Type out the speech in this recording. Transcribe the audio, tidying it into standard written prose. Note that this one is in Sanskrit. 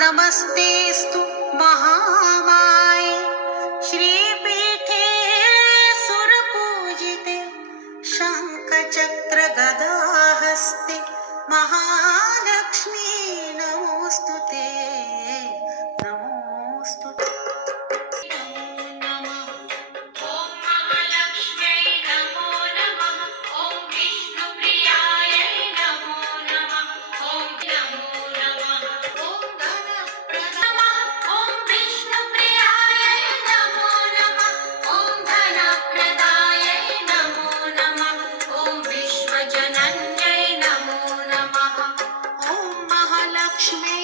नमस्तेऽस्तु महामाये श्रीपीठे सुरपूजिते शङ्खचक्रगदाहस्ते महालक्ष्मी नमोऽस्तु ते नमोऽस्तु ते। लक्ष्मी